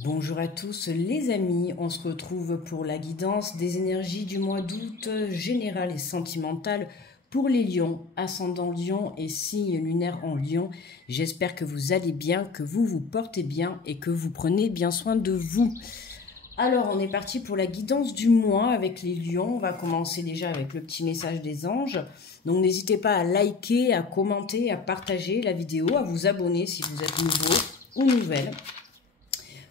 Bonjour à tous les amis, on se retrouve pour la guidance des énergies du mois d'août générale et sentimentale pour les lions, ascendant lion et signe lunaire en lion. J'espère que vous allez bien, que vous vous portez bien et que vous prenez bien soin de vous. Alors on est parti pour la guidance du mois avec les lions. On va commencer déjà avec le petit message des anges. Donc n'hésitez pas à liker, à commenter, à partager la vidéo, à vous abonner si vous êtes nouveau ou nouvelle.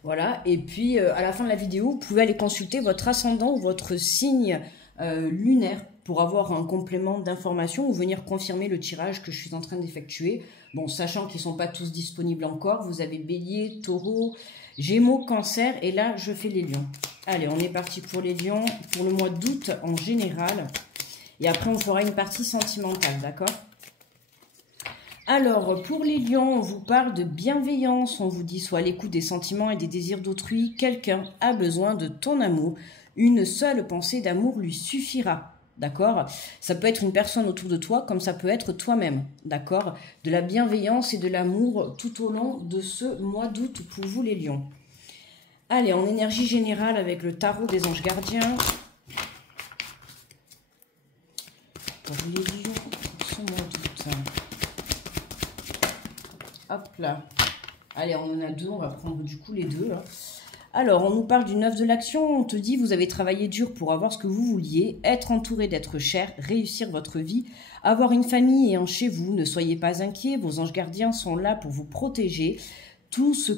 Voilà, et puis à la fin de la vidéo, vous pouvez aller consulter votre ascendant ou votre signe lunaire pour avoir un complément d'information ou venir confirmer le tirage que je suis en train d'effectuer. Bon, sachant qu'ils ne sont pas tous disponibles encore, vous avez Bélier, Taureau, Gémeaux, Cancer, et là, je fais les lions. Allez, on est parti pour les lions, pour le mois d'août en général. Et après, on fera une partie sentimentale, d'accord ? Alors, pour les lions, on vous parle de bienveillance, on vous dit sois à l'écoute des sentiments et des désirs d'autrui, quelqu'un a besoin de ton amour, une seule pensée d'amour lui suffira, d'accord? Ça peut être une personne autour de toi, comme ça peut être toi-même, d'accord? De la bienveillance et de l'amour tout au long de ce mois d'août pour vous les lions. Allez, en énergie générale avec le tarot des anges gardiens. Pour les lions, ce mois d'août. Hop là. Allez, on en a deux, on va prendre du coup les deux. Là. Alors, on nous parle du 9 de l'action. On te dit, vous avez travaillé dur pour avoir ce que vous vouliez, être entouré d'êtres chers, réussir votre vie, avoir une famille et un chez vous. Ne soyez pas inquiets, vos anges gardiens sont là pour vous protéger. Tout ce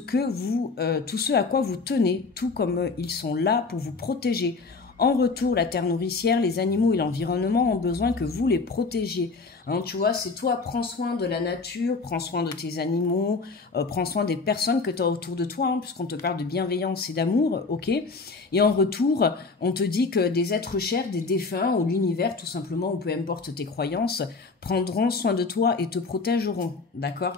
à quoi vous tenez, tout comme ils sont là pour vous protéger. En retour, la terre nourricière, les animaux et l'environnement ont besoin que vous les protégiez. Hein, tu vois, c'est toi, prends soin de la nature, prends soin de tes animaux, prends soin des personnes que tu as autour de toi, hein, puisqu'on te parle de bienveillance et d'amour, ok? Et en retour, on te dit que des êtres chers, des défunts ou l'univers, tout simplement, ou peu importe tes croyances, prendront soin de toi et te protégeront, d'accord?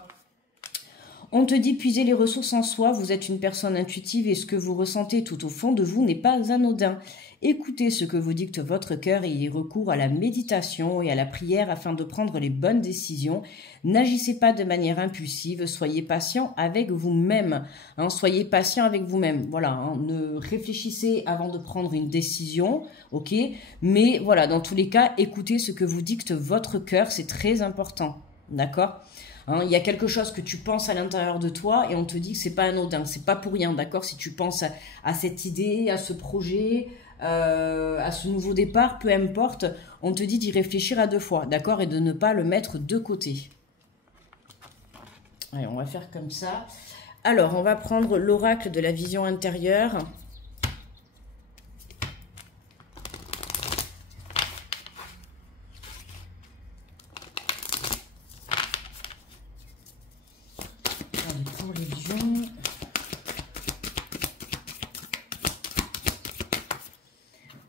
On te dit puiser les ressources en soi, vous êtes une personne intuitive et ce que vous ressentez tout au fond de vous n'est pas anodin. Écoutez ce que vous dicte votre cœur et ayez recours à la méditation et à la prière afin de prendre les bonnes décisions. N'agissez pas de manière impulsive, soyez patient avec vous-même. Hein, soyez patient avec vous-même. Voilà, hein, ne réfléchissez avant de prendre une décision, ok? Mais voilà, dans tous les cas, écoutez ce que vous dicte votre cœur, c'est très important, d'accord? Hein, il y a quelque chose que tu penses à l'intérieur de toi et on te dit que c'est pas anodin, c'est pas pour rien, d'accord? Si tu penses à cette idée, à ce projet, à ce nouveau départ, peu importe, on te dit d'y réfléchir à deux fois, d'accord? Et de ne pas le mettre de côté. Allez, on va faire comme ça. Alors, on va prendre l'oracle de la vision intérieure. Pour les lions.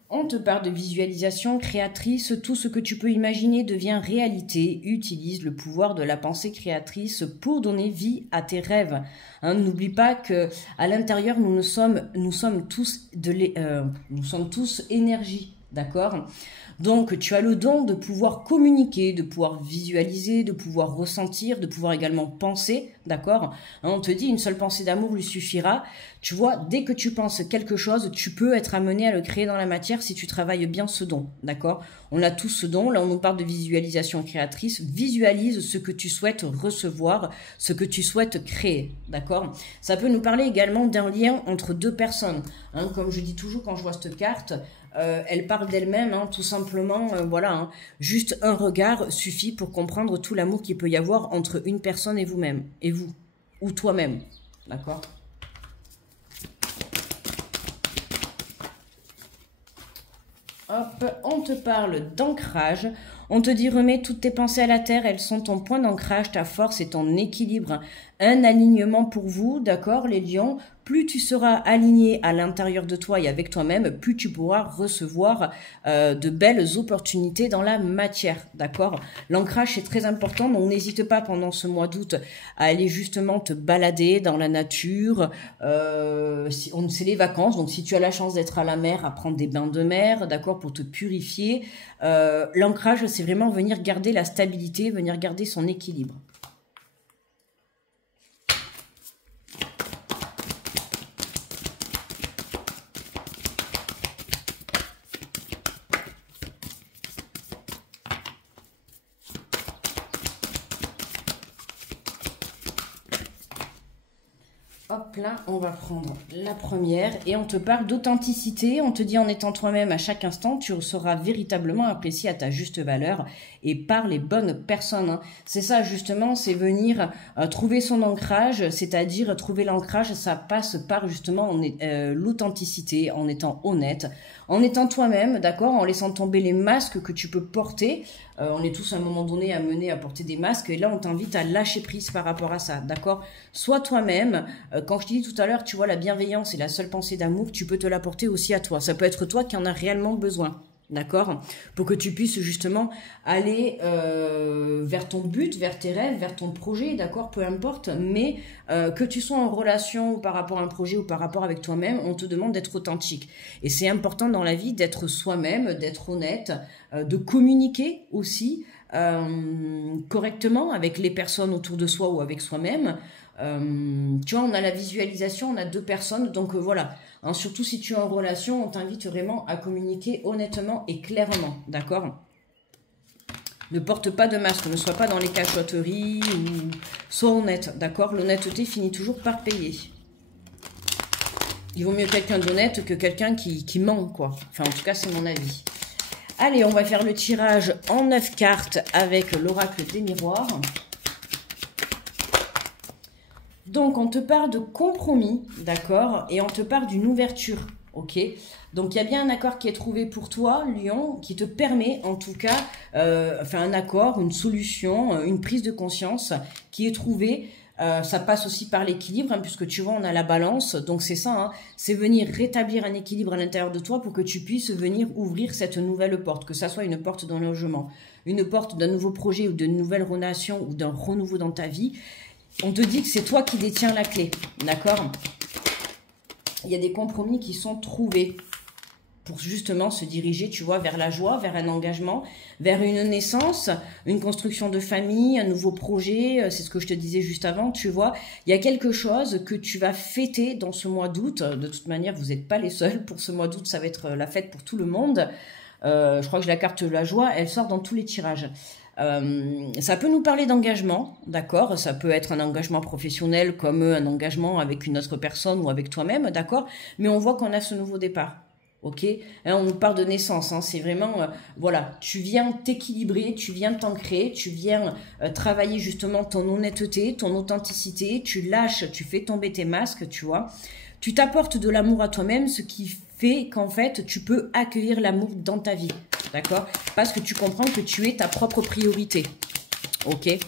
On te parle de visualisation créatrice, tout ce que tu peux imaginer devient réalité. Utilise le pouvoir de la pensée créatrice pour donner vie à tes rêves. Hein, n'oublie pas que à l'intérieur nous sommes tous énergie, d'accord? Donc, tu as le don de pouvoir communiquer, de pouvoir visualiser, de pouvoir ressentir, de pouvoir également penser, d'accord? Hein, on te dit une seule pensée d'amour lui suffira. Tu vois, dès que tu penses quelque chose, tu peux être amené à le créer dans la matière si tu travailles bien ce don, d'accord? On a tous ce don. Là, on nous parle de visualisation créatrice. Visualise ce que tu souhaites recevoir, ce que tu souhaites créer, d'accord? Ça peut nous parler également d'un lien entre deux personnes. Hein, comme je dis toujours quand je vois cette carte, elle parle d'elle-même, hein, tout simplement, voilà, hein, juste un regard suffit pour comprendre tout l'amour qu'il peut y avoir entre une personne et vous-même, et vous, ou toi-même, d'accord? Hop, on te parle d'ancrage, on te dit remets toutes tes pensées à la terre, elles sont ton point d'ancrage, ta force et ton équilibre, un alignement pour vous, d'accord les lions? Plus tu seras aligné à l'intérieur de toi et avec toi-même, plus tu pourras recevoir de belles opportunités dans la matière, d'accord? L'ancrage est très important, donc n'hésite pas pendant ce mois d'août à aller justement te balader dans la nature. C'est les vacances, donc si tu as la chance d'être à la mer, à prendre des bains de mer, d'accord, pour te purifier. L'ancrage, c'est vraiment venir garder la stabilité, venir garder son équilibre. Hop là, on va prendre la première et on te parle d'authenticité. On te dit en étant toi-même à chaque instant, tu seras véritablement apprécié à ta juste valeur et par les bonnes personnes. Hein. C'est ça justement, c'est venir trouver son ancrage, c'est-à-dire trouver l'ancrage, ça passe par justement l'authenticité, en étant honnête, en étant toi-même, d'accord, en laissant tomber les masques que tu peux porter. On est tous à un moment donné amenés à porter des masques et là on t'invite à lâcher prise par rapport à ça, d'accord. Sois toi-même. Quand je t'ai dit tout à l'heure, tu vois, la bienveillance et la seule pensée d'amour, tu peux te l'apporter aussi à toi. Ça peut être toi qui en as réellement besoin. D'accord? Pour que tu puisses justement aller vers ton but, vers tes rêves, vers ton projet, d'accord? Peu importe, mais que tu sois en relation par rapport à un projet ou par rapport avec toi-même, on te demande d'être authentique. Et c'est important dans la vie d'être soi-même, d'être honnête, de communiquer aussi correctement avec les personnes autour de soi ou avec soi-même. Tu vois, on a la visualisation, on a deux personnes, donc voilà. Hein, surtout si tu es en relation, on t'invite vraiment à communiquer honnêtement et clairement, d'accord? Ne porte pas de masque, ne sois pas dans les cachotteries, ou sois honnête, d'accord? L'honnêteté finit toujours par payer. Il vaut mieux quelqu'un d'honnête que quelqu'un qui ment, quoi. Enfin, en tout cas, c'est mon avis. Allez, on va faire le tirage en 9 cartes avec l'oracle des miroirs. Donc, on te parle de compromis, d'accord, et on te parle d'une ouverture, ok. Donc, il y a bien un accord qui est trouvé pour toi, Lion, qui te permet, en tout cas, un accord, une solution, une prise de conscience qui est trouvée. Ça passe aussi par l'équilibre, hein, puisque tu vois, on a la balance. Donc, c'est ça, hein, c'est venir rétablir un équilibre à l'intérieur de toi pour que tu puisses venir ouvrir cette nouvelle porte, que ça soit une porte d'un logement, une porte d'un nouveau projet ou d'une nouvelle relation ou d'un renouveau dans ta vie. On te dit que c'est toi qui détiens la clé, d'accord? Il y a des compromis qui sont trouvés pour justement se diriger, tu vois, vers la joie, vers un engagement, vers une naissance, une construction de famille, un nouveau projet, c'est ce que je te disais juste avant, tu vois. Il y a quelque chose que tu vas fêter dans ce mois d'août. De toute manière, vous n'êtes pas les seuls. Pour ce mois d'août, ça va être la fête pour tout le monde. Je crois que la carte de la joie, elle sort dans tous les tirages. Ça peut nous parler d'engagement, d'accord? Ça peut être un engagement professionnel comme un engagement avec une autre personne ou avec toi-même, d'accord? Mais on voit qu'on a ce nouveau départ, ok? Hein, on nous parle de naissance, hein, c'est vraiment, voilà, tu viens t'équilibrer, tu viens t'ancrer, tu viens travailler justement ton honnêteté, ton authenticité, tu lâches, tu fais tomber tes masques, tu vois? Tu t'apportes de l'amour à toi-même, ce qui fait qu'en fait, tu peux accueillir l'amour dans ta vie, d'accord? Parce que tu comprends que tu es ta propre priorité, ok?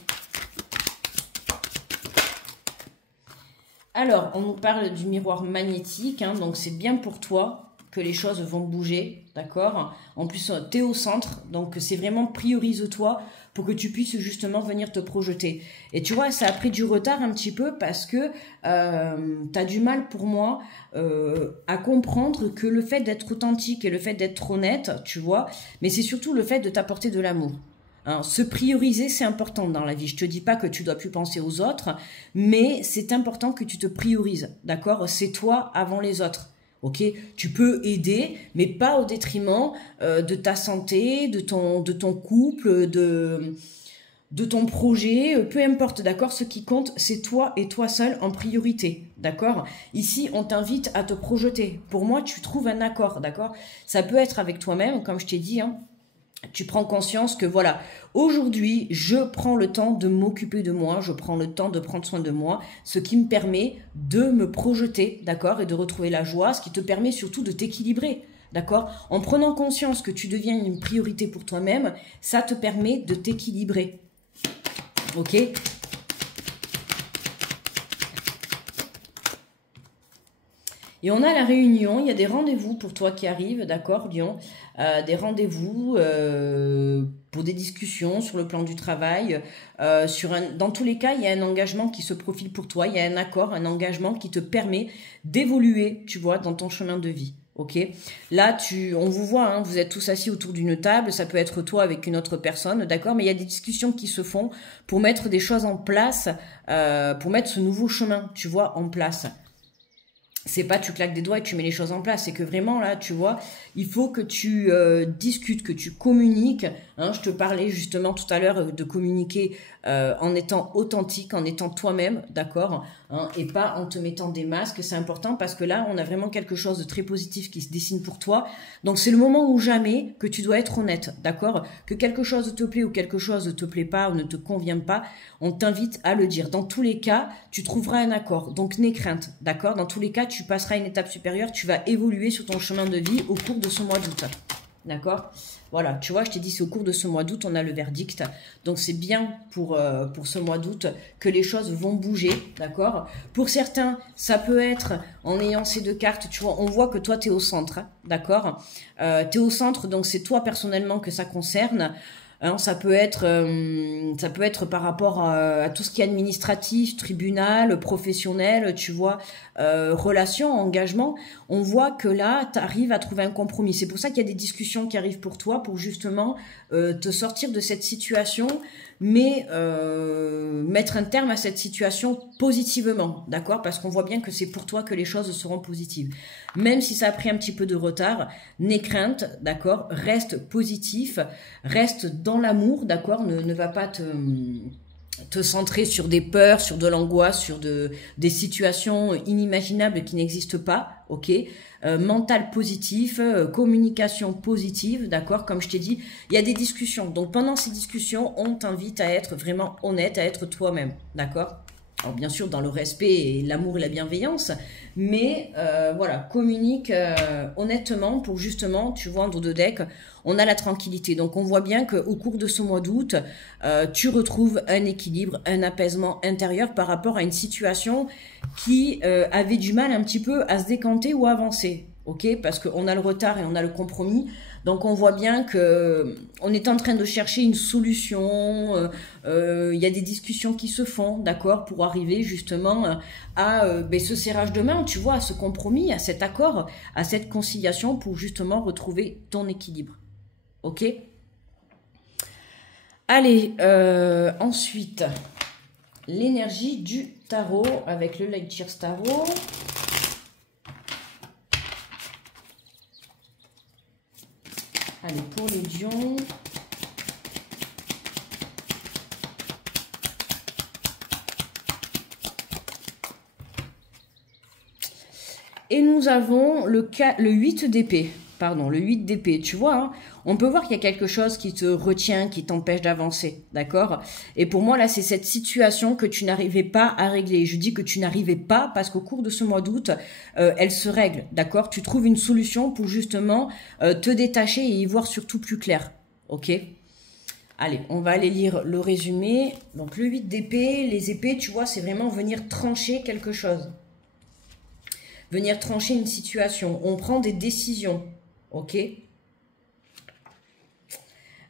Alors, on nous parle du miroir magnétique, hein, donc c'est bien pour toi que les choses vont bouger, d'accord? En plus, tu es au centre, donc c'est vraiment priorise-toi pour que tu puisses justement venir te projeter. Et tu vois, ça a pris du retard un petit peu parce que tu as du mal pour moi à comprendre que le fait d'être authentique et le fait d'être honnête, tu vois, mais c'est surtout le fait de t'apporter de l'amour. Hein, se prioriser, c'est important dans la vie. Je te dis pas que tu dois plus penser aux autres, mais c'est important que tu te priorises, d'accord? C'est toi avant les autres. Ok, tu peux aider, mais pas au détriment de ta santé, de ton couple, de ton projet, peu importe, d'accord? Ce qui compte, c'est toi et toi seul en priorité, d'accord? Ici, on t'invite à te projeter. Pour moi, tu trouves un accord, d'accord? Ça peut être avec toi-même, comme je t'ai dit, hein. Tu prends conscience que voilà, aujourd'hui, je prends le temps de m'occuper de moi, je prends le temps de prendre soin de moi, ce qui me permet de me projeter, d'accord, et de retrouver la joie, ce qui te permet surtout de t'équilibrer, d'accord. En prenant conscience que tu deviens une priorité pour toi-même, ça te permet de t'équilibrer, ok. Et on a la réunion, il y a des rendez-vous pour toi qui arrivent, d'accord, Lion, des rendez-vous pour des discussions sur le plan du travail. Dans tous les cas, il y a un engagement qui se profile pour toi, il y a un accord, un engagement qui te permet d'évoluer, tu vois, dans ton chemin de vie. Ok, là, on vous voit, hein, vous êtes tous assis autour d'une table, ça peut être toi avec une autre personne, d'accord, mais il y a des discussions qui se font pour mettre des choses en place, pour mettre ce nouveau chemin, tu vois, en place. c'est pas tu claques des doigts et tu mets les choses en place, c'est que vraiment là, tu vois, il faut que tu discutes, que tu communiques. Hein, je te parlais justement tout à l'heure de communiquer en étant authentique, en étant toi-même, d'accord, hein, et pas en te mettant des masques. C'est important parce que là, on a vraiment quelque chose de très positif qui se dessine pour toi. Donc c'est le moment ou jamais que tu dois être honnête, d'accord, que quelque chose te plaît ou quelque chose ne te plaît pas ou ne te convient pas, on t'invite à le dire. Dans tous les cas, tu trouveras un accord. Donc n'aie crainte, d'accord. Dans tous les cas, tu passeras à une étape supérieure, tu vas évoluer sur ton chemin de vie au cours de ce mois d'août. D'accord? Voilà, tu vois, je t'ai dit, c'est au cours de ce mois d'août, on a le verdict. Donc, c'est bien pour ce mois d'août que les choses vont bouger, d'accord? Pour certains, ça peut être en ayant ces deux cartes, tu vois, on voit que toi, tu es au centre, hein, d'accord? Tu es au centre, donc c'est toi personnellement que ça concerne. Hein, ça peut être par rapport à tout ce qui est administratif, tribunal, professionnel, tu vois, relations, engagement. On voit que là, tu arrives à trouver un compromis. C'est pour ça qu'il y a des discussions qui arrivent pour toi, pour justement te sortir de cette situation, mais mettre un terme à cette situation positivement, d'accord? Parce qu'on voit bien que c'est pour toi que les choses seront positives. Même si ça a pris un petit peu de retard, n'aie crainte, d'accord? Reste positif, reste dans l'amour, d'accord? Ne va pas te centrer sur des peurs, sur de l'angoisse, sur des situations inimaginables qui n'existent pas, ok? Mental positif, communication positive, d'accord? Comme je t'ai dit, il y a des discussions. Donc pendant ces discussions, on t'invite à être vraiment honnête, à être toi-même, d'accord? Alors bien sûr dans le respect et l'amour et la bienveillance, mais voilà, communique honnêtement pour justement, tu vois, en dos de deck, on a la tranquillité. Donc on voit bien qu'au cours de ce mois d'août, tu retrouves un équilibre, un apaisement intérieur par rapport à une situation qui avait du mal un petit peu à se décanter ou à avancer. Ok, parce qu'on a le retard et on a le compromis. Donc on voit bien que on est en train de chercher une solution. Il y a des discussions qui se font, d'accord, pour arriver justement à ce serrage de main, tu vois, à ce compromis, à cet accord, à cette conciliation pour justement retrouver ton équilibre. Ok. Allez, ensuite, l'énergie du tarot avec le Light Years Tarot. Allez, pour les lions. Et nous avons le 8 d'épée. Pardon, le 8 d'épée. Tu vois, hein, on peut voir qu'il y a quelque chose qui te retient, qui t'empêche d'avancer. D'accord? Et pour moi, là, c'est cette situation que tu n'arrivais pas à régler. Je dis que tu n'arrivais pas parce qu'au cours de ce mois d'août, elle se règle. D'accord? Tu trouves une solution pour justement te détacher et y voir surtout plus clair. Ok? Allez, on va aller lire le résumé. Donc, le 8 d'épée, les épées, tu vois, c'est vraiment venir trancher quelque chose. Venir trancher une situation. On prend des décisions. Ok?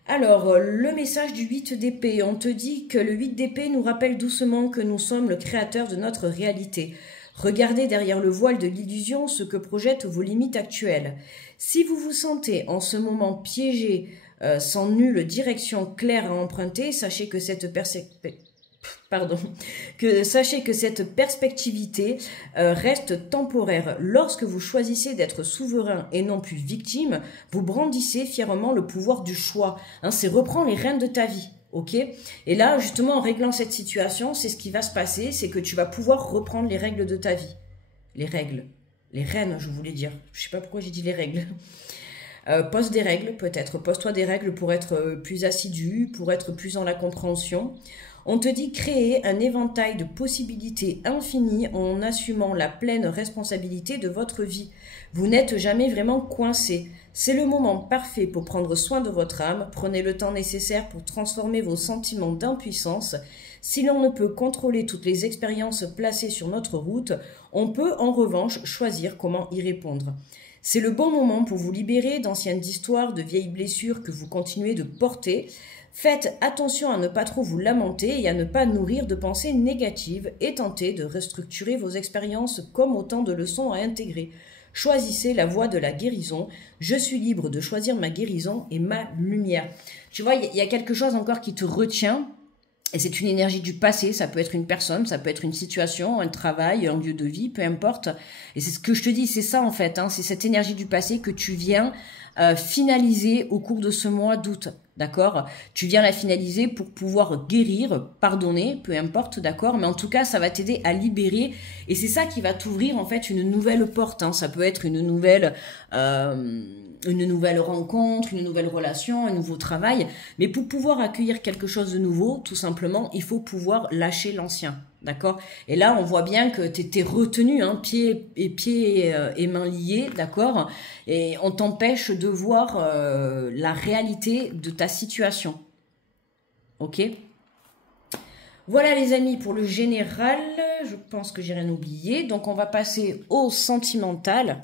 Alors, le message du 8 d'épée. On te dit que le 8 d'épée nous rappelle doucement que nous sommes le créateur de notre réalité. Regardez derrière le voile de l'illusion ce que projettent vos limites actuelles. Si vous vous sentez en ce moment piégé, sans nulle direction claire à emprunter, sachez que cette perspectivité reste temporaire. Lorsque vous choisissez d'être souverain et non plus victime, vous brandissez fièrement le pouvoir du choix. Hein, c'est reprendre les rênes de ta vie. Ok? Et là, justement, en réglant cette situation, c'est ce qui va se passer, c'est que tu vas pouvoir reprendre les règles de ta vie. Les règles. Les rênes, je voulais dire. Je sais pas pourquoi j'ai dit les règles. Pose des règles, peut-être. Pose-toi des règles pour être plus assidu, pour être plus dans la compréhension. On te dit créer un éventail de possibilités infinies en assumant la pleine responsabilité de votre vie. Vous n'êtes jamais vraiment coincé. C'est le moment parfait pour prendre soin de votre âme. Prenez le temps nécessaire pour transformer vos sentiments d'impuissance. Si l'on ne peut contrôler toutes les expériences placées sur notre route, on peut en revanche choisir comment y répondre. C'est le bon moment pour vous libérer d'anciennes histoires, de vieilles blessures que vous continuez de porter. Faites attention à ne pas trop vous lamenter et à ne pas nourrir de pensées négatives et tentez de restructurer vos expériences comme autant de leçons à intégrer. Choisissez la voie de la guérison. Je suis libre de choisir ma guérison et ma lumière. Tu vois, il y a quelque chose encore qui te retient. Et c'est une énergie du passé, ça peut être une personne, ça peut être une situation, un travail, un lieu de vie, peu importe. Et c'est ce que je te dis, c'est ça en fait, hein, c'est cette énergie du passé que tu viens finaliser au cours de ce mois d'août, d'accord? Tu viens la finaliser pour pouvoir guérir, pardonner, peu importe, d'accord? Mais en tout cas, ça va t'aider à libérer et c'est ça qui va t'ouvrir en fait une nouvelle porte, hein. Ça peut être une nouvelle rencontre, une nouvelle relation, un nouveau travail. Mais pour pouvoir accueillir quelque chose de nouveau, tout simplement, il faut pouvoir lâcher l'ancien. D'accord? Et là, on voit bien que tu étais retenu, hein, pieds et mains liés, d'accord? Et on t'empêche de voir la réalité de ta situation. Ok? Voilà les amis, pour le général, je pense que j'ai rien oublié. Donc on va passer au sentimental.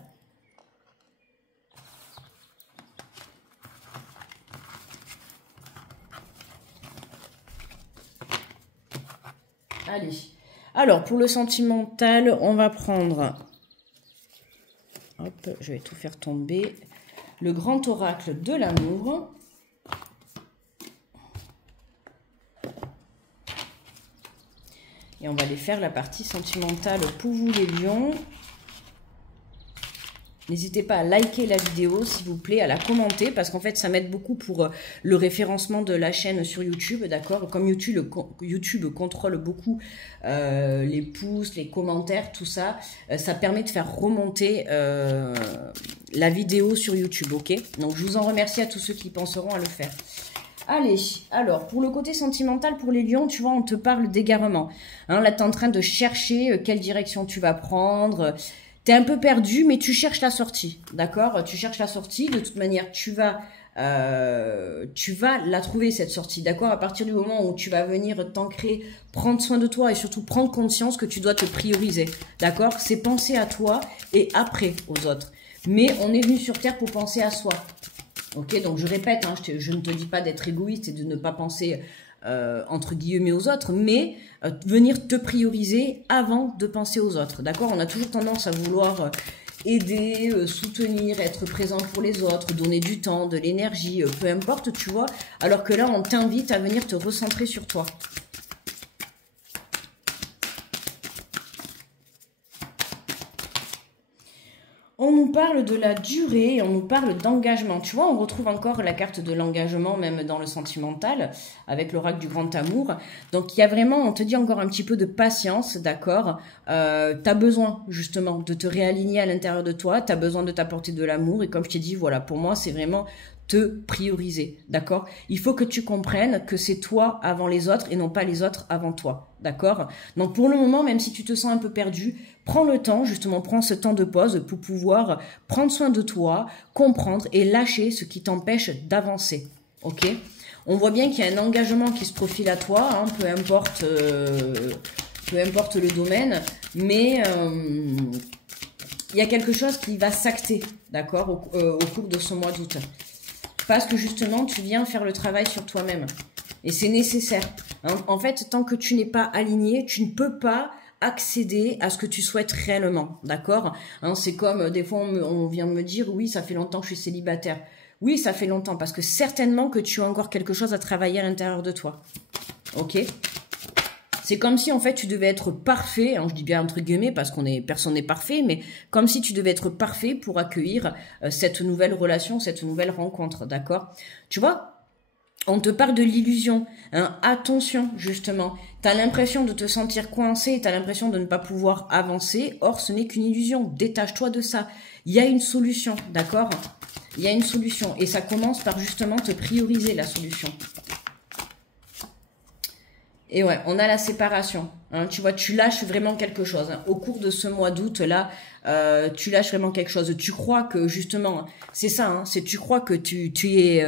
Allez. Alors, pour le sentimental, on va prendre... Hop, je vais tout faire tomber. Le grand oracle de l'amour. Et on va aller faire la partie sentimentale pour vous les lions. N'hésitez pas à liker la vidéo, s'il vous plaît, à la commenter, parce qu'en fait, ça m'aide beaucoup pour le référencement de la chaîne sur YouTube, d'accord? Comme YouTube contrôle beaucoup les pouces, les commentaires, tout ça, ça permet de faire remonter la vidéo sur YouTube, ok? Donc, je vous en remercie à tous ceux qui penseront à le faire. Allez, alors, pour le côté sentimental, pour les lions, tu vois, on te parle d'égarement. Hein, là, tu es en train de chercher quelle direction tu vas prendre. Tu es un peu perdu, mais tu cherches la sortie, d'accord? Tu cherches la sortie, de toute manière, tu vas la trouver, cette sortie, d'accord? À partir du moment où tu vas venir t'ancrer, prendre soin de toi et surtout prendre conscience que tu dois te prioriser, d'accord? C'est penser à toi et après aux autres. Mais on est venu sur Terre pour penser à soi, ok? Donc je répète, hein, je ne te dis pas d'être égoïste et de ne pas penser... entre guillemets aux autres, mais venir te prioriser avant de penser aux autres, d'accord? On a toujours tendance à vouloir aider, soutenir, être présent pour les autres, donner du temps, de l'énergie, peu importe, tu vois, alors que là, on t'invite à venir te recentrer sur toi. On nous parle de la durée, on nous parle d'engagement. Tu vois, on retrouve encore la carte de l'engagement, même dans le sentimental, avec l'oracle du grand amour. Donc, il y a vraiment, on te dit encore un petit peu de patience, d'accord? Tu as besoin, justement, de te réaligner à l'intérieur de toi. Tu as besoin de t'apporter de l'amour. Et comme je t'ai dit, voilà, pour moi, c'est vraiment te prioriser, d'accord? Il faut que tu comprennes que c'est toi avant les autres et non pas les autres avant toi, d'accord? Donc pour le moment, même si tu te sens un peu perdu, prends le temps, justement, prends ce temps de pause pour pouvoir prendre soin de toi, comprendre et lâcher ce qui t'empêche d'avancer, ok? On voit bien qu'il y a un engagement qui se profile à toi, hein, peu importe le domaine, mais il y a quelque chose qui va s'acter, d'accord, au cours de ce mois d'août. Parce que justement, tu viens faire le travail sur toi-même. Et c'est nécessaire. Hein. En fait, tant que tu n'es pas aligné, tu ne peux pas accéder à ce que tu souhaites réellement. D'accord? Hein, c'est comme, des fois, on vient me dire, oui, ça fait longtemps que je suis célibataire. Oui, ça fait longtemps, parce que certainement que tu as encore quelque chose à travailler à l'intérieur de toi. Ok? C'est comme si, en fait, tu devais être parfait, hein, je dis bien entre guillemets, parce personne n'est parfait, mais comme si tu devais être parfait pour accueillir cette nouvelle relation, cette nouvelle rencontre, d'accord? Tu vois, on te parle de l'illusion, hein, attention, justement. Tu as l'impression de te sentir coincé, tu as l'impression de ne pas pouvoir avancer, or ce n'est qu'une illusion, détache-toi de ça. Il y a une solution, d'accord? Il y a une solution, et ça commence par justement te prioriser la solution. Et ouais, on a la séparation. Hein, tu vois, tu lâches vraiment quelque chose. Hein. Au cours de ce mois d'août, là, tu lâches vraiment quelque chose. Tu crois que, justement, c'est ça, hein, tu crois que tu es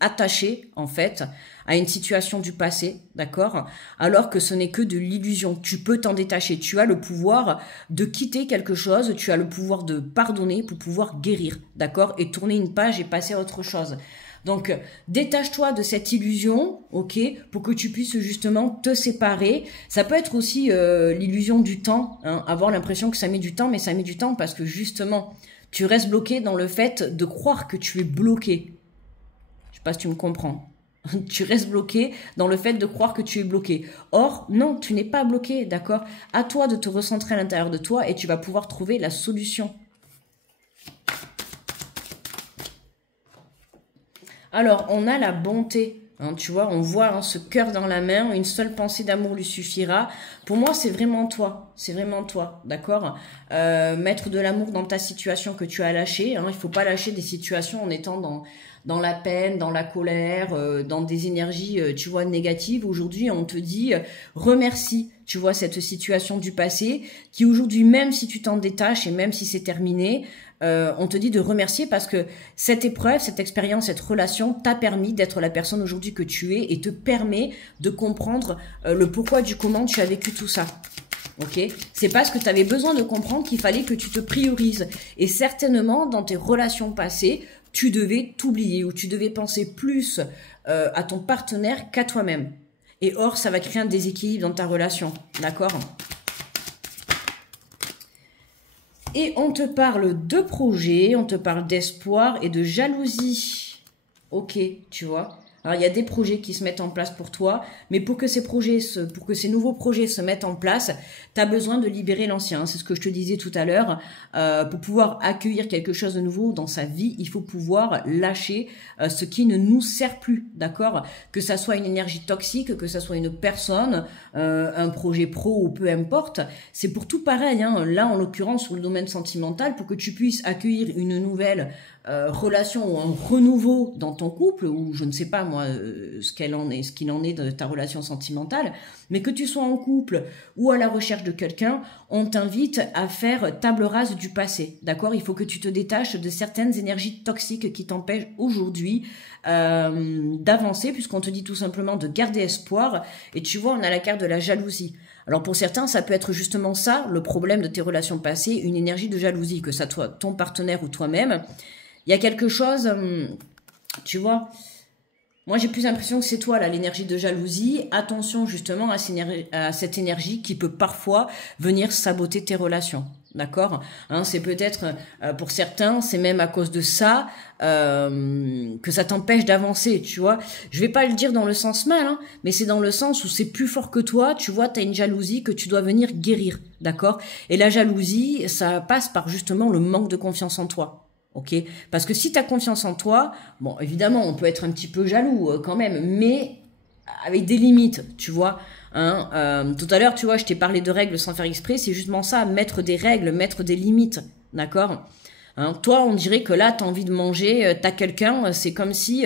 attaché, en fait, à une situation du passé, d'accord? Alors que ce n'est que de l'illusion. Tu peux t'en détacher. Tu as le pouvoir de quitter quelque chose. Tu as le pouvoir de pardonner pour pouvoir guérir, d'accord? Et tourner une page et passer à autre chose. Donc, détache-toi de cette illusion, ok, pour que tu puisses justement te séparer. Ça peut être aussi l'illusion du temps, hein, avoir l'impression que ça met du temps, mais ça met du temps parce que justement, tu restes bloqué dans le fait de croire que tu es bloqué. Je sais pas si tu me comprends. Tu restes bloqué dans le fait de croire que tu es bloqué. Or, non, tu n'es pas bloqué, d'accord? À toi de te recentrer à l'intérieur de toi et tu vas pouvoir trouver la solution. Alors, on a la bonté. Hein, tu vois, on voit hein, ce cœur dans la main, une seule pensée d'amour lui suffira. Pour moi, c'est vraiment toi, d'accord? Mettre de l'amour dans ta situation que tu as lâchée. Hein, il faut pas lâcher des situations en étant dans la peine, dans la colère, dans des énergies, tu vois, négatives. Aujourd'hui, on te dit remercie, tu vois, cette situation du passé qui aujourd'hui, même si tu t'en détaches et même si c'est terminé, on te dit de remercier parce que cette épreuve, cette expérience, cette relation t'a permis d'être la personne aujourd'hui que tu es et te permet de comprendre le pourquoi du comment tu as vécu tout ça. Ok, c'est parce que tu avais besoin de comprendre qu'il fallait que tu te priorises. Et certainement, dans tes relations passées, tu devais t'oublier ou tu devais penser plus à ton partenaire qu'à toi-même. Et or, ça va créer un déséquilibre dans ta relation. D'accord ? Et on te parle de projet, on te parle d'espoir et de jalousie. Ok, tu vois. Alors, il y a des projets qui se mettent en place pour toi, mais pour que ces nouveaux projets se mettent en place, tu as besoin de libérer l'ancien. C'est ce que je te disais tout à l'heure. Pour pouvoir accueillir quelque chose de nouveau dans sa vie, il faut pouvoir lâcher ce qui ne nous sert plus, d'accord? Que ça soit une énergie toxique, que ça soit une personne, un projet pro ou peu importe. C'est pour tout pareil. Hein. Là, en l'occurrence, sur le domaine sentimental, pour que tu puisses accueillir une nouvelle relation ou un renouveau dans ton couple, ou je ne sais pas moi ce qu'il en est de ta relation sentimentale, mais que tu sois en couple ou à la recherche de quelqu'un, on t'invite à faire table rase du passé, d'accord? Il faut que tu te détaches de certaines énergies toxiques qui t'empêchent aujourd'hui d'avancer, puisqu'on te dit tout simplement de garder espoir, et tu vois, on a la carte de la jalousie. Alors pour certains, ça peut être justement ça, le problème de tes relations passées, une énergie de jalousie, que ça soit ton partenaire ou toi-même. Il y a quelque chose, tu vois, moi j'ai plus l'impression que c'est toi là, l'énergie de jalousie. Attention justement à cette énergie qui peut parfois venir saboter tes relations, d'accord? Hein, c'est peut-être, pour certains, c'est même à cause de ça que ça t'empêche d'avancer, tu vois. Je vais pas le dire dans le sens mal, hein, mais c'est dans le sens où c'est plus fort que toi, tu vois, t'as une jalousie que tu dois venir guérir, d'accord? Et la jalousie, ça passe par justement le manque de confiance en toi. Ok, parce que si tu as confiance en toi, bon, évidemment, on peut être un petit peu jaloux quand même, mais avec des limites, tu vois. Hein, tout à l'heure, tu vois, je t'ai parlé de règles sans faire exprès, c'est justement ça, mettre des règles, mettre des limites, d'accord ? Hein, toi, on dirait que là, tu as envie de manger, tu as quelqu'un, c'est comme si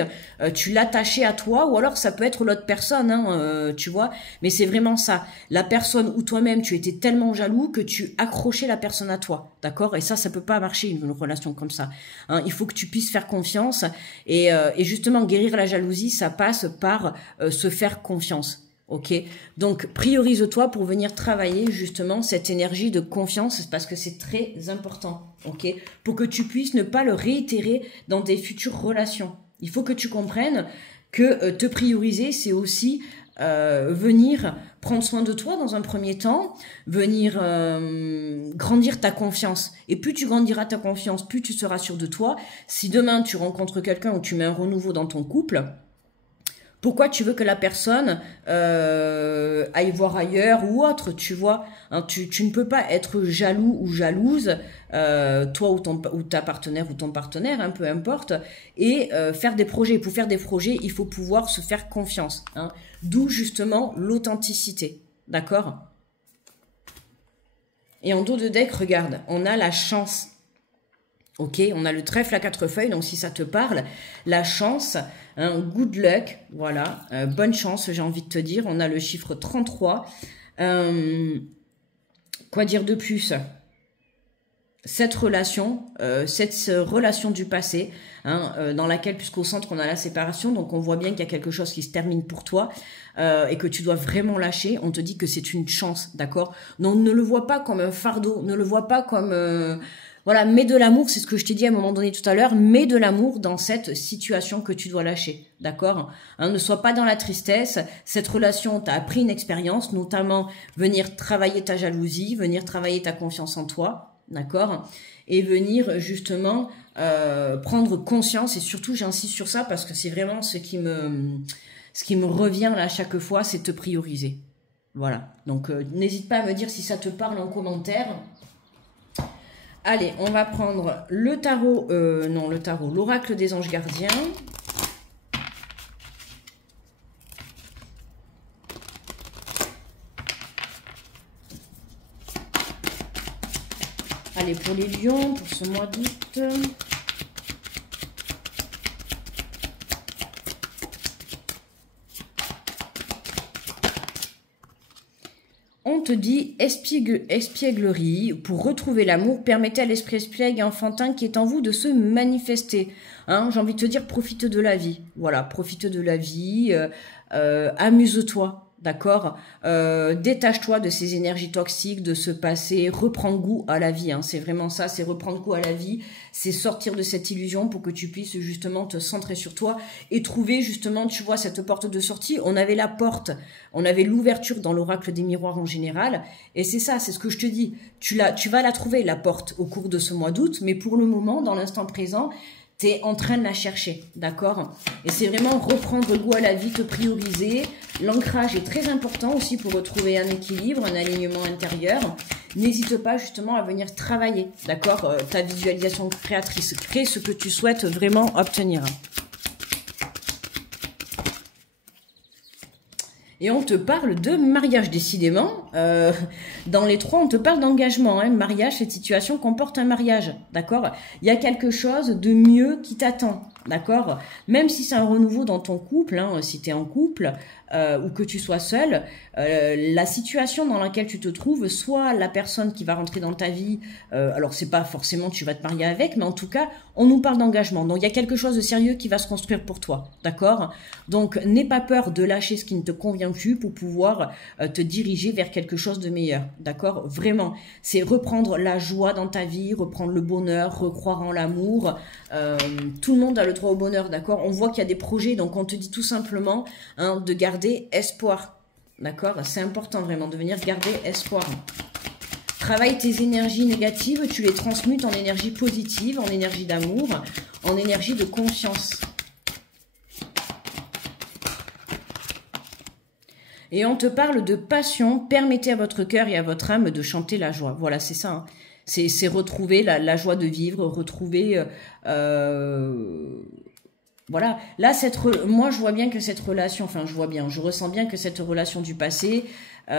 tu l'attachais à toi, ou alors ça peut être l'autre personne, hein, tu vois, mais c'est vraiment ça. La personne ou toi-même, tu étais tellement jaloux que tu accrochais la personne à toi, d'accord? Et ça peut pas marcher, une relation comme ça. Hein, il faut que tu puisses faire confiance, et justement, guérir la jalousie, ça passe par se faire confiance. Ok, donc priorise-toi pour venir travailler justement cette énergie de confiance parce que c'est très important, ok, pour que tu puisses ne pas le réitérer dans des futures relations. Il faut que tu comprennes que te prioriser, c'est aussi venir prendre soin de toi dans un premier temps, venir grandir ta confiance. Et plus tu grandiras ta confiance, plus tu seras sûr de toi. Si demain tu rencontres quelqu'un ou tu mets un renouveau dans ton couple, pourquoi tu veux que la personne aille voir ailleurs ou autre, tu vois, hein, tu ne peux pas être jaloux ou jalouse, toi ou ta partenaire ou ton partenaire, hein, peu importe, et faire des projets. Pour faire des projets, il faut pouvoir se faire confiance. Hein, d'où justement l'authenticité, d'accord? Et en dos de deck, regarde, on a la chance. Ok, on a le trèfle à 4 feuilles, donc si ça te parle, la chance, hein, good luck, voilà, bonne chance, j'ai envie de te dire. On a le chiffre 33. Quoi dire de plus? Cette relation du passé, hein, dans laquelle, puisqu'au centre, on a la séparation, donc on voit bien qu'il y a quelque chose qui se termine pour toi et que tu dois vraiment lâcher. On te dit que c'est une chance, d'accord? Donc ne le vois pas comme un fardeau, ne le vois pas comme... Voilà, mets de l'amour, c'est ce que je t'ai dit à un moment donné tout à l'heure, mets de l'amour dans cette situation que tu dois lâcher, d'accord? Hein, ne sois pas dans la tristesse, cette relation t'a appris une expérience, notamment venir travailler ta jalousie, venir travailler ta confiance en toi, d'accord? Et venir justement prendre conscience, et surtout j'insiste sur ça parce que c'est vraiment ce qui me revient là à chaque fois, c'est te prioriser. Voilà, donc n'hésite pas à me dire si ça te parle en commentaire. Allez, on va prendre le tarot, l'oracle des anges gardiens. Allez, pour les lions, pour ce mois d'août. On te dit espièglerie, pour retrouver l'amour, permettez à l'esprit espiègle et enfantin qui est en vous de se manifester. Hein, j'ai envie de te dire, profite de la vie. Voilà, profite de la vie, amuse-toi. D'accord, détache-toi de ces énergies toxiques, de ce passé, reprends goût à la vie, hein. C'est vraiment ça, c'est reprendre goût à la vie, c'est sortir de cette illusion pour que tu puisses justement te centrer sur toi et trouver justement, tu vois, cette porte de sortie. On avait la porte, on avait l'ouverture dans l'oracle des miroirs en général, et c'est ça, c'est ce que je te dis, tu vas la trouver, la porte, au cours de ce mois d'août, mais pour le moment, dans l'instant présent, tu es en train de la chercher, d'accord? Et c'est vraiment reprendre goût à la vie, te prioriser. L'ancrage est très important aussi pour retrouver un équilibre, un alignement intérieur. N'hésite pas justement à venir travailler, d'accord? Ta visualisation créatrice, crée ce que tu souhaites vraiment obtenir. Et on te parle de mariage, décidément. Dans les trois, on te parle d'engagement. Hein. Mariage, cette situation comporte un mariage, d'accord? Il y a quelque chose de mieux qui t'attend, d'accord? Même si c'est un renouveau dans ton couple, hein, si tu es en couple ou que tu sois seul, la situation dans laquelle tu te trouves, soit la personne qui va rentrer dans ta vie, alors c'est pas forcément tu vas te marier avec, mais en tout cas, on nous parle d'engagement. Donc il y a quelque chose de sérieux qui va se construire pour toi, d'accord? Donc n'aie pas peur de lâcher ce qui ne te convient plus pour pouvoir te diriger vers quelque chose de meilleur, d'accord? Vraiment, c'est reprendre la joie dans ta vie, reprendre le bonheur, recroire en l'amour. Tout le monde a le droit au bonheur, d'accord? On voit qu'il y a des projets, donc on te dit tout simplement hein, de garder espoir, d'accord? C'est important vraiment de venir garder espoir. Travaille tes énergies négatives, tu les transmutes en énergie positive, en énergie d'amour, en énergie de confiance. Et on te parle de passion, permettez à votre cœur et à votre âme de chanter la joie. Voilà, c'est ça. Hein. C'est retrouver la joie de vivre, retrouver... voilà, là, moi, je vois bien que cette relation, enfin, je ressens bien que cette relation du passé, ou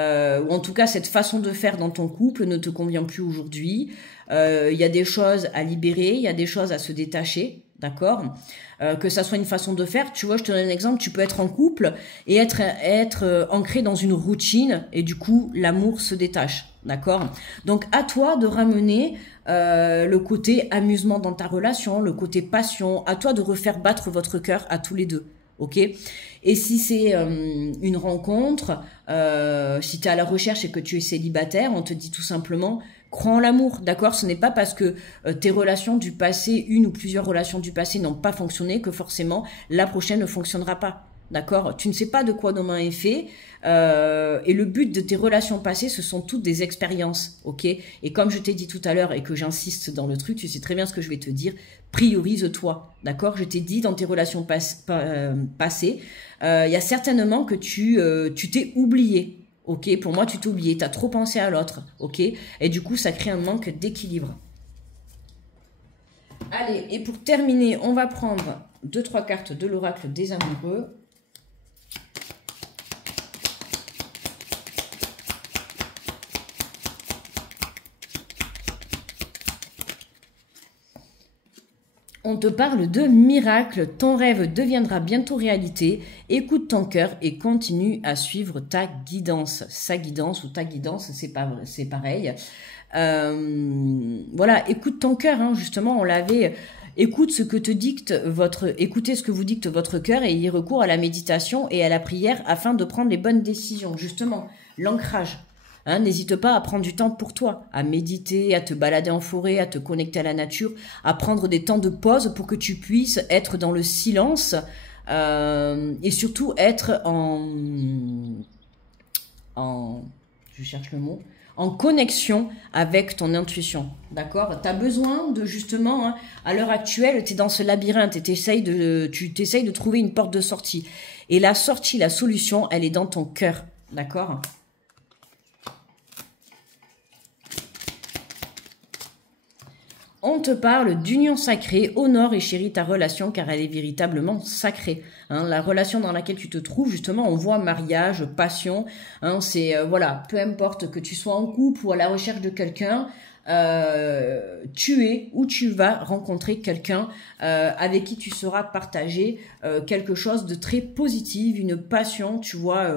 en tout cas, cette façon de faire dans ton couple ne te convient plus aujourd'hui. Il y a des choses à libérer, il y a des choses à se détacher, d'accord? Que ça soit une façon de faire, tu vois, je te donne un exemple, tu peux être en couple et être ancré dans une routine et du coup, l'amour se détache, d'accord? Donc, à toi de ramener le côté amusement dans ta relation, le côté passion, à toi de refaire battre votre cœur à tous les deux, ok? Et si c'est une rencontre, si tu es à la recherche et que tu es célibataire, on te dit tout simplement... Crois en l'amour, d'accord? Ce n'est pas parce que tes relations du passé, une ou plusieurs relations du passé n'ont pas fonctionné que forcément la prochaine ne fonctionnera pas, d'accord? Tu ne sais pas de quoi demain est fait et le but de tes relations passées, ce sont toutes des expériences, ok? Et comme je t'ai dit tout à l'heure et que j'insiste dans le truc, tu sais très bien ce que je vais te dire, priorise-toi, d'accord? Je t'ai dit dans tes relations passées, il y a certainement que tu t'es oublié. Ok, pour moi, tu t'es oublié, tu as trop pensé à l'autre, ok? Et du coup, ça crée un manque d'équilibre. Allez, et pour terminer, on va prendre 2-3 cartes de l'oracle des amoureux. On te parle de miracle, ton rêve deviendra bientôt réalité, écoute ton cœur et continue à suivre ta guidance. Sa guidance ou ta guidance, c'est pareil. Voilà, écoute ton cœur, hein, justement, on l'avait... Écoutez ce que vous dicte votre cœur et ayez recours à la méditation et à la prière afin de prendre les bonnes décisions. Justement, l'ancrage. Hein, n'hésite pas à prendre du temps pour toi, à méditer, à te balader en forêt, à te connecter à la nature, à prendre des temps de pause pour que tu puisses être dans le silence et surtout être je cherche le mot, en connexion avec ton intuition, d'accord? Tu as besoin de justement, hein, à l'heure actuelle, tu es dans ce labyrinthe et tu t'essayes de trouver une porte de sortie. Et la sortie, la solution, elle est dans ton cœur, d'accord? On te parle d'union sacrée, honore et chéris ta relation car elle est véritablement sacrée. Hein, la relation dans laquelle tu te trouves, justement, on voit mariage, passion. Hein, c'est, voilà, peu importe que tu sois en couple ou à la recherche de quelqu'un, tu es ou tu vas rencontrer quelqu'un avec qui tu seras partagé quelque chose de très positif, une passion, tu vois,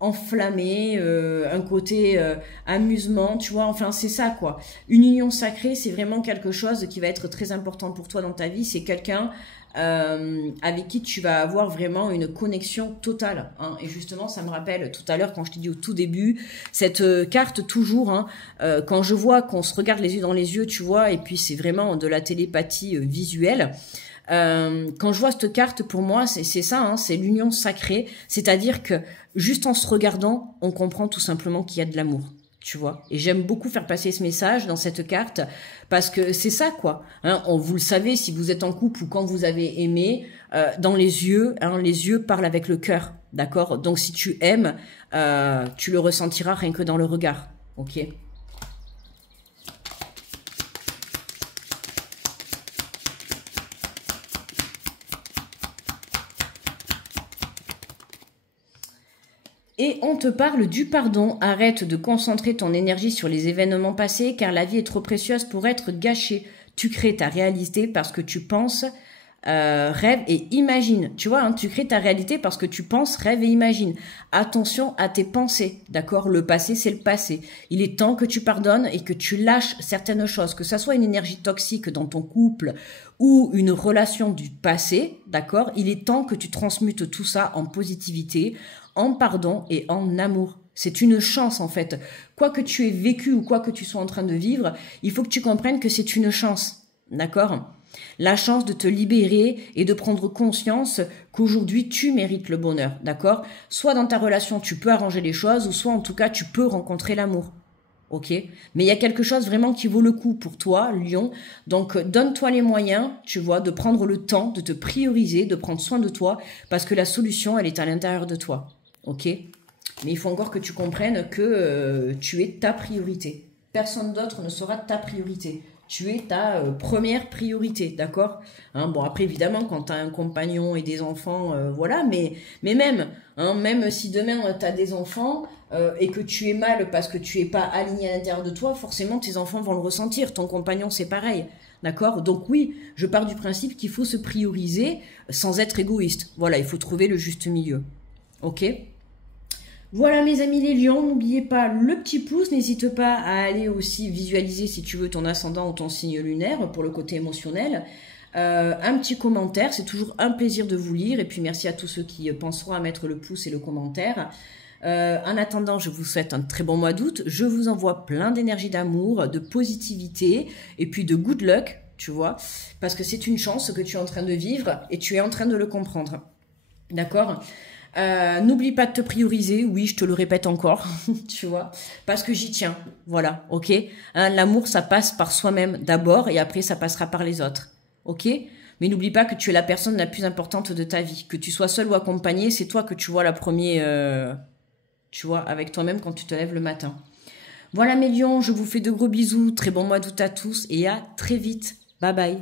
enflammé, un côté amusement, tu vois, enfin c'est ça quoi. Une union sacrée, c'est vraiment quelque chose qui va être très important pour toi dans ta vie, c'est quelqu'un avec qui tu vas avoir vraiment une connexion totale. Hein. Et justement, ça me rappelle tout à l'heure quand je t'ai dit au tout début, cette carte toujours, hein, quand je vois qu'on se regarde les yeux dans les yeux, tu vois, et puis c'est vraiment de la télépathie visuelle. Quand je vois cette carte, pour moi, c'est ça, hein, c'est l'union sacrée. C'est-à-dire que juste en se regardant, on comprend tout simplement qu'il y a de l'amour, tu vois. Et j'aime beaucoup faire passer ce message dans cette carte parce que c'est ça, quoi. Hein, vous le savez, si vous êtes en couple ou quand vous avez aimé, dans les yeux, hein, les yeux parlent avec le cœur, d'accord. Donc si tu aimes, tu le ressentiras rien que dans le regard, ok. Et on te parle du pardon. Arrête de concentrer ton énergie sur les événements passés car la vie est trop précieuse pour être gâchée. Tu crées ta réalité parce que tu penses, rêve et imagine. Tu vois, hein, tu crées ta réalité parce que tu penses, rêve et imagine. Attention à tes pensées, d'accord? Le passé, c'est le passé. Il est temps que tu pardonnes et que tu lâches certaines choses, que ça soit une énergie toxique dans ton couple ou une relation du passé, d'accord? Il est temps que tu transmutes tout ça en positivité, en pardon et en amour. C'est une chance en fait. Quoi que tu aies vécu ou quoi que tu sois en train de vivre, il faut que tu comprennes que c'est une chance. D'accord? La chance de te libérer et de prendre conscience qu'aujourd'hui tu mérites le bonheur. D'accord? Soit dans ta relation tu peux arranger les choses ou soit en tout cas tu peux rencontrer l'amour. Ok? Mais il y a quelque chose vraiment qui vaut le coup pour toi, Lion. Donc donne-toi les moyens, tu vois, de prendre le temps, de te prioriser, de prendre soin de toi parce que la solution elle est à l'intérieur de toi. Ok, mais il faut encore que tu comprennes que tu es ta priorité. Personne d'autre ne sera ta priorité. Tu es ta première priorité, d'accord, hein, bon, après, évidemment, quand tu as un compagnon et des enfants, voilà, mais même, hein, même si demain tu as des enfants et que tu es mal parce que tu es pas aligné à l'intérieur de toi, forcément, tes enfants vont le ressentir. Ton compagnon, c'est pareil. D'accord? Donc oui, je pars du principe qu'il faut se prioriser sans être égoïste. Voilà, il faut trouver le juste milieu. Ok? Voilà mes amis les lions, n'oubliez pas le petit pouce, n'hésite pas à aller aussi visualiser si tu veux ton ascendant ou ton signe lunaire pour le côté émotionnel. Un petit commentaire, c'est toujours un plaisir de vous lire et puis merci à tous ceux qui penseront à mettre le pouce et le commentaire. En attendant, je vous souhaite un très bon mois d'août, je vous envoie plein d'énergie d'amour, de positivité et puis de good luck, tu vois, parce que c'est une chance que tu es en train de vivre et tu es en train de le comprendre. D'accord? N'oublie pas de te prioriser, oui, je te le répète encore, tu vois, parce que j'y tiens, voilà, ok, hein, l'amour, ça passe par soi-même d'abord et après, ça passera par les autres, ok, mais n'oublie pas que tu es la personne la plus importante de ta vie, que tu sois seul ou accompagné, c'est toi que tu vois la première, tu vois, avec toi-même quand tu te lèves le matin. Voilà mes lions, je vous fais de gros bisous, très bon mois d'août à tous et à très vite, bye bye.